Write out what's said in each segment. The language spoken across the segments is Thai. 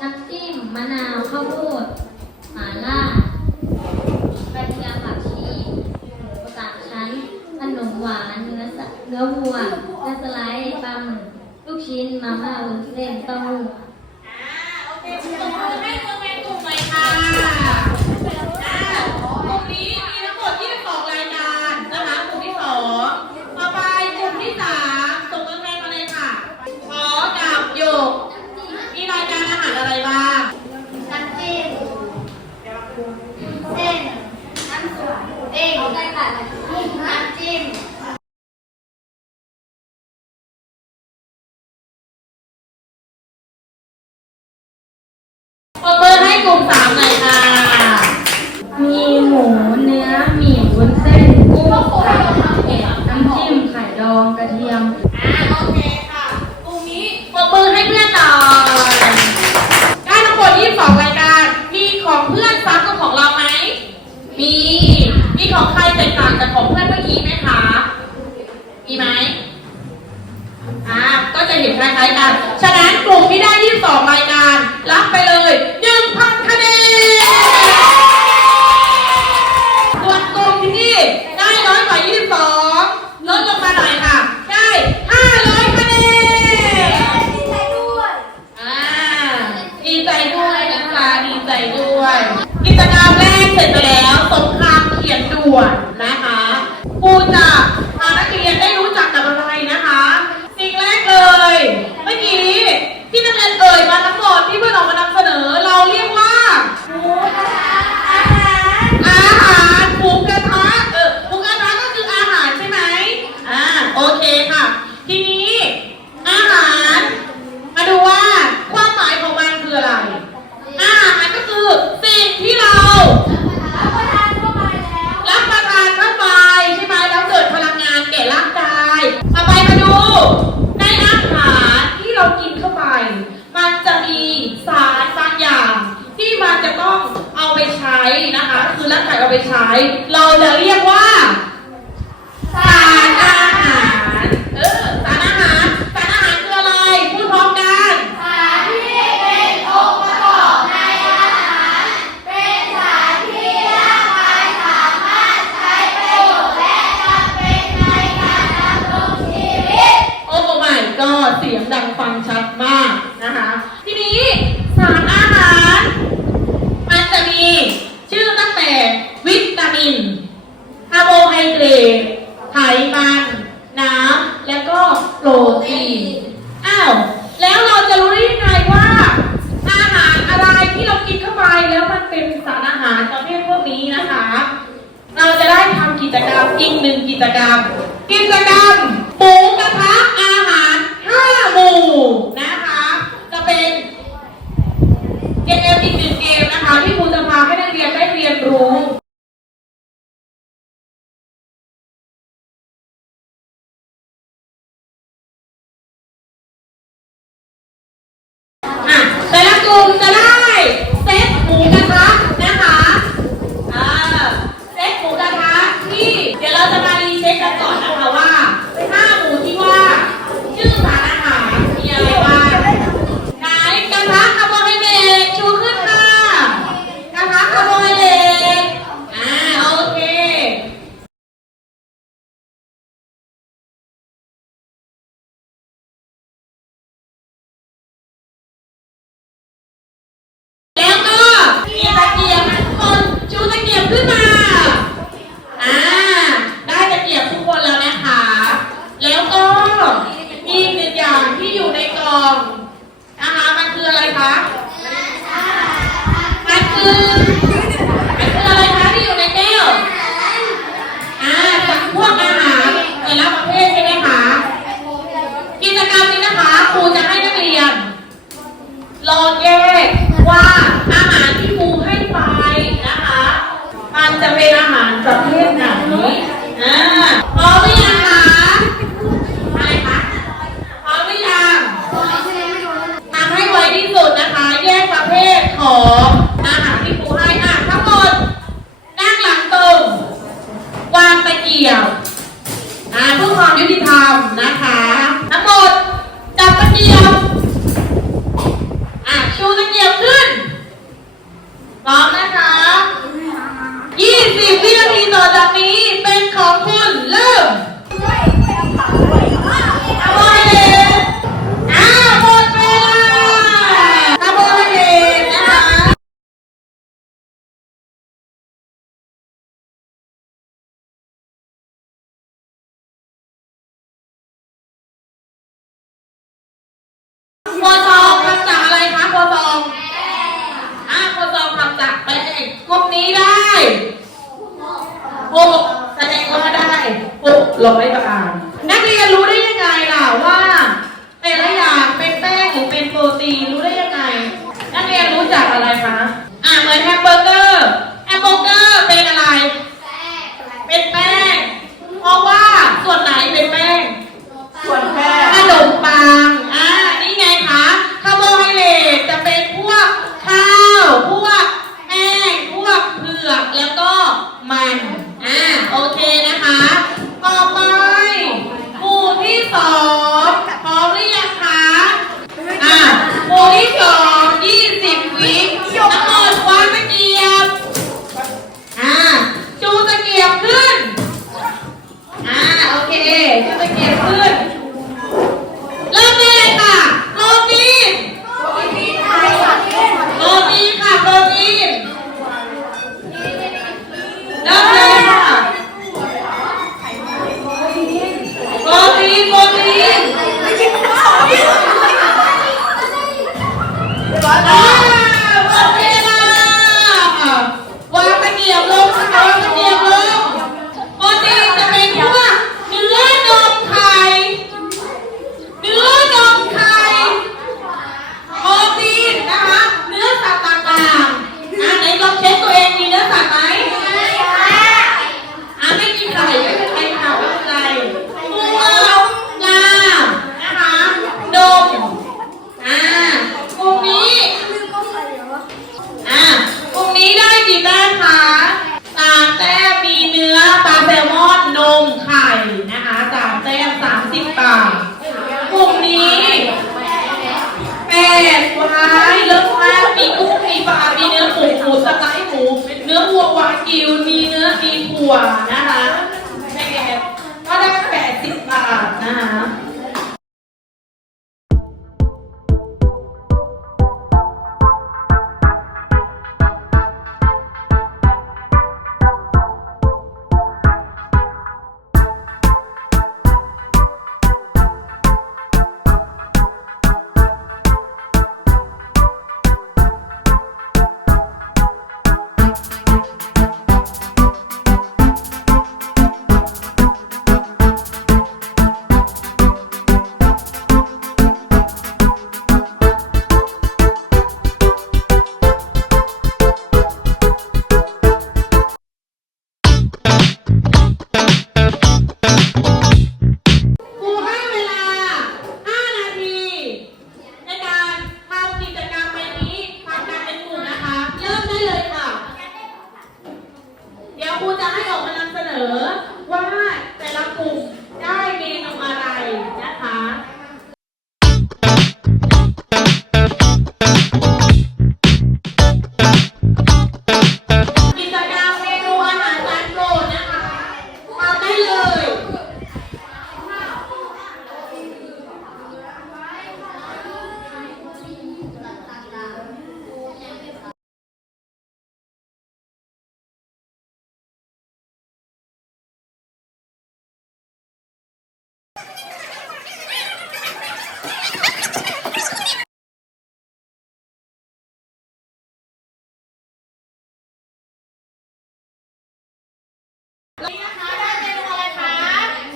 น้ำจิ้มมะนาวข้าวโพดหมาล่ากระเทียมผักชีสามชั้นขนมหวานเนื้อเนื้อวัวเนื้อสไลด์ปลาหมึกลูกชิ้นมาม่าวุ้นเส้นเต้าหู้อ่าโอเคปรบมือให้ตัวแม่กลุ่มหน่ค่ะ okay ษไขมัน น้ำ แล้วก็โปรตีน อ้าว แล้วเราจะรู้ได้ยังไงว่า อาหารอะไรที่เรากินเข้าไปแล้วมันเป็นสารอาหารประเภทพวกนี้นะคะ เราจะได้ทำกิจกรรมอีกหนึ่งกิจกรรม กิจกรรมปูกระทะอาหารห้าหมู่นะคะ จะเป็นเกมอีกหนึ่งเกมนะคะ ที่ครูจะพาให้นักเรียนได้เรียนรู้ มนี้ได้หกแสดงว่าได้หกร้อยบาท นักเรียนรู้ได้ยังไงล่ะว่า แต่ละอย่างเป็นแป้งหรือเป็นโปรตีนรู้ได้ยังไง นักเรียนรู้จักอะไรคะ อ่าเหมือนแฮมเบอร์เกอร์แฮมเบอร์เกอร์เป็นอะไร เป็นแป้ง เพราะว่าส่วนไหนเป็นแป้ง ส่วนแป้ง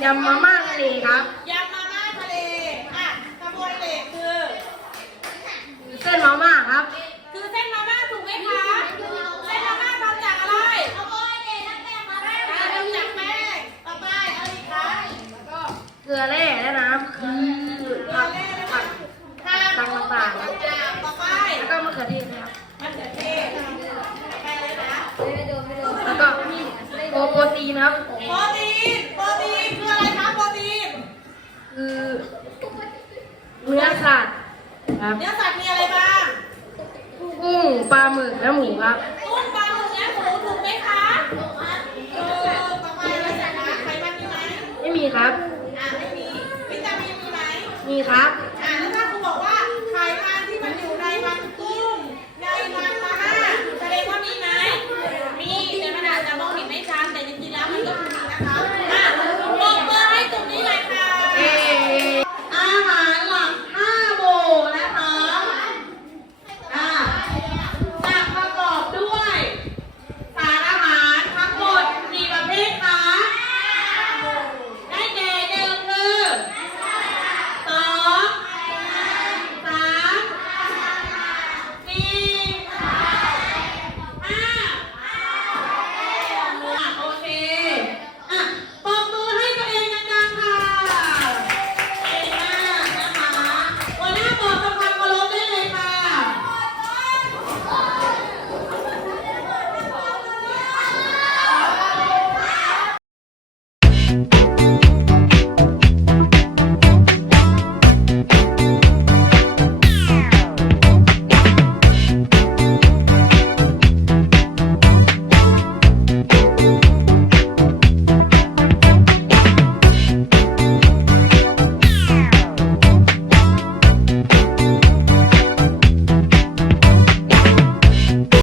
ยำมาม่าทะเลครับยำมาม่าทะเล อะกระบวนเลคือ เส้นมาม่าครับ คือเส้นมาม่าถูกไหมคะ เส้นมาม่าทำจากอะไรเอาโบยเดน้ำแป้งมาแป้งทำจากแป้งต่อไปเอาอีกคะเกลือแร่และน้ำคือเกลือผักแร่นะผัคะกค่ะต่างๆครับอะต่อไปแล้วก็มะเขือเทศครับมะเขือเทศไปเลยนะแล้วก็โปรโปรตีนครับโปรตีนโปรตีนคืออะไรคะโปรตีน คือเนื้อสัตว์ ครับ เนื้อสัตว์มีอะไรบ้างกุ้งปลาหมึกและหมูครับกุ้งปลาหมึกและหมูถูกไหมคะเออต่อไปอะไรนะคะไขมันมีไหมไม่มีครับ อะไม่มีวิตามินมีไหม มีครับอ